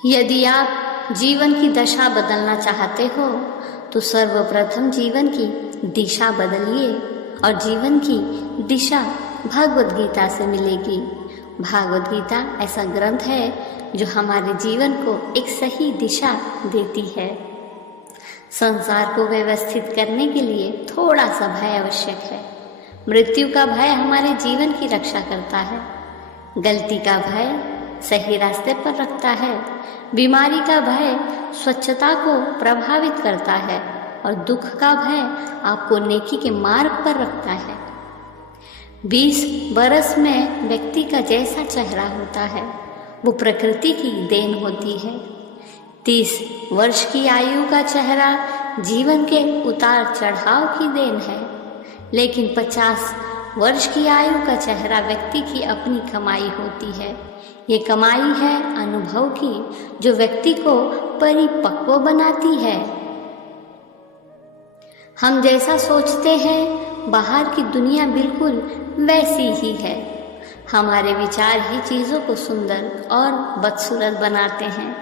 यदि आप जीवन की दशा बदलना चाहते हो तो सर्वप्रथम जीवन की दिशा बदलिए और जीवन की दिशा भगवद गीता से मिलेगी। भागवत गीता ऐसा ग्रंथ है जो हमारे जीवन को एक सही दिशा देती है। संसार को व्यवस्थित करने के लिए थोड़ा सा भय आवश्यक है। मृत्यु का भय हमारे जीवन की रक्षा करता है। गलती का भय सही रास्ते पर रखता है। बीमारी का भय स्वच्छता को प्रभावित करता है और दुख का भय आपको नेकी के मार्ग पर रखता है। 20 बरस में व्यक्ति का जैसा चेहरा होता है वो प्रकृति की देन होती है। 30 वर्ष की आयु का चेहरा जीवन के उतार चढ़ाव की देन है, लेकिन 50 वर्ष की आयु का चेहरा व्यक्ति की अपनी कमाई होती है। ये कमाई है अनुभव की जो व्यक्ति को परिपक्व बनाती है। हम जैसा सोचते हैं बाहर की दुनिया बिल्कुल वैसी ही है। हमारे विचार ही चीज़ों को सुंदर और बदसूरत बनाते हैं।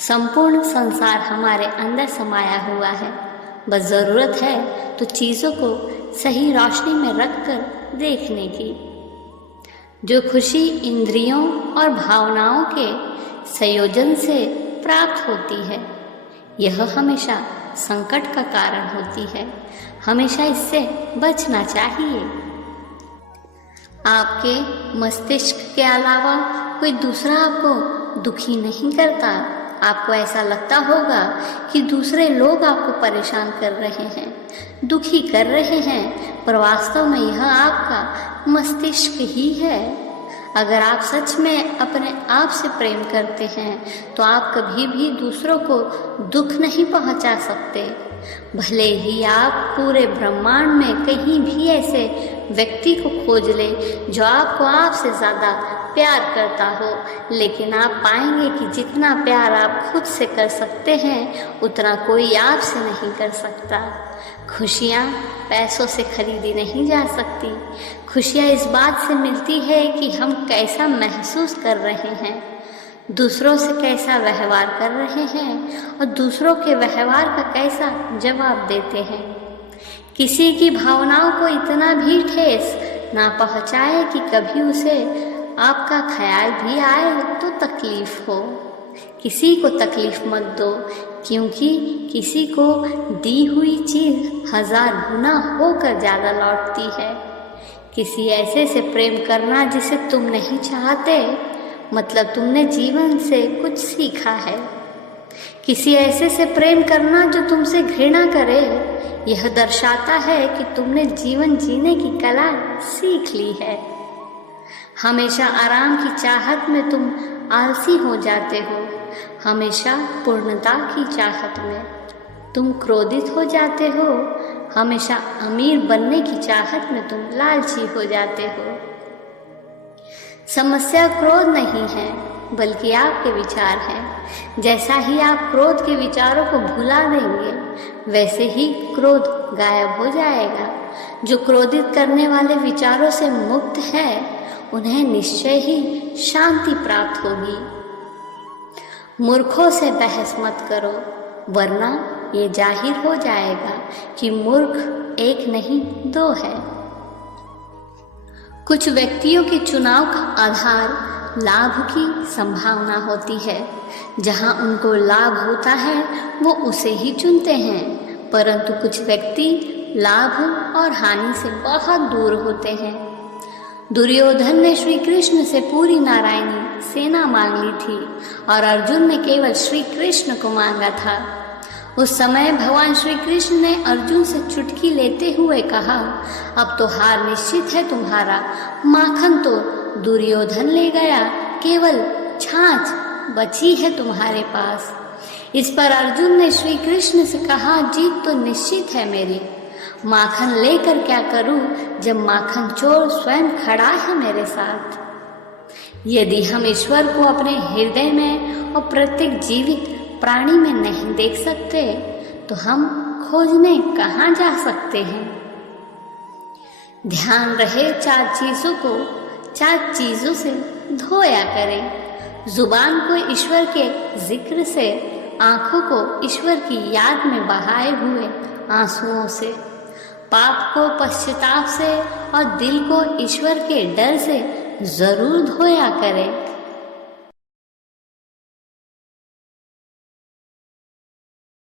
संपूर्ण संसार हमारे अंदर समाया हुआ है, बस ज़रूरत है तो चीज़ों को सही रोशनी में रखकर देखने की। जो खुशी इंद्रियों और भावनाओं के संयोजन से प्राप्त होती है यह हमेशा संकट का कारण होती है। हमेशा इससे बचना चाहिए। आपके मस्तिष्क के अलावा कोई दूसरा आपको दुखी नहीं करता। आपको ऐसा लगता होगा कि दूसरे लोग आपको परेशान कर रहे हैं, दुखी कर रहे हैं, पर वास्तव में यह आपका मस्तिष्क ही है। अगर आप सच में अपने आप से प्रेम करते हैं तो आप कभी भी दूसरों को दुख नहीं पहुंचा सकते। भले ही आप पूरे ब्रह्मांड में कहीं भी ऐसे व्यक्ति को खोज ले जो आपको आपसे ज़्यादा प्यार करता हो, लेकिन आप पाएंगे कि जितना प्यार आप खुद से कर सकते हैं उतना कोई आपसे नहीं कर सकता। खुशियाँ पैसों से खरीदी नहीं जा सकती। खुशियाँ इस बात से मिलती है कि हम कैसा महसूस कर रहे हैं, दूसरों से कैसा व्यवहार कर रहे हैं और दूसरों के व्यवहार का कैसा जवाब देते हैं। किसी की भावनाओं को इतना भी ठेस ना पहुँचाए कि कभी उसे आपका ख्याल भी आए तो तकलीफ हो। किसी को तकलीफ मत दो, क्योंकि किसी को दी हुई चीज़ 1000 गुना होकर ज़्यादा लौटती है। किसी ऐसे से प्रेम करना जिसे तुम नहीं चाहते, मतलब तुमने जीवन से कुछ सीखा है। किसी ऐसे से प्रेम करना जो तुमसे घृणा करे, यह दर्शाता है कि तुमने जीवन जीने की कला सीख ली है। हमेशा आराम की चाहत में तुम आलसी हो जाते हो। हमेशा पूर्णता की चाहत में तुम क्रोधित हो जाते हो। हमेशा अमीर बनने की चाहत में तुम लालची हो जाते हो। समस्या क्रोध नहीं है बल्कि आपके विचार हैं। जैसा ही आप क्रोध के विचारों को भुला देंगे वैसे ही क्रोध गायब हो जाएगा। जो क्रोधित करने वाले विचारों से मुक्त है उन्हें निश्चय ही शांति प्राप्त होगी। मूर्खों से बहस मत करो, वरना ये जाहिर हो जाएगा कि मूर्ख एक नहीं दो है। कुछ व्यक्तियों के चुनाव का आधार लाभ की संभावना होती है। जहां उनको लाभ होता है वो उसे ही चुनते हैं, परंतु कुछ व्यक्ति लाभ और हानि से बहुत दूर होते हैं। दुर्योधन ने श्री कृष्ण से पूरी नारायणी सेना मांग ली थी और अर्जुन ने केवल श्री कृष्ण को मांगा था। उस समय भगवान श्री कृष्ण ने अर्जुन से चुटकी लेते हुए कहा, अब तो हार निश्चित है तुम्हारा। माखन तो दुर्योधन ले गया, केवल छाछ बची है तुम्हारे पास। इस पर अर्जुन ने श्री कृष्ण से कहा, जीत तो निश्चित है मेरी। माखन लेकर क्या करूं जब माखन चोर स्वयं खड़ा है मेरे साथ। यदि हम ईश्वर को अपने हृदय में और प्रत्येक जीवित प्राणी में नहीं देख सकते तो हम खोजने कहाँ जा सकते हैं। ध्यान रहे 4 चीजों को 4 चीजों से धोया करें। जुबान को ईश्वर के जिक्र से, आंखों को ईश्वर की याद में बहाए हुए आंसुओं से, पाप को पश्चाताप से और दिल को ईश्वर के डर से जरूर धोया करें।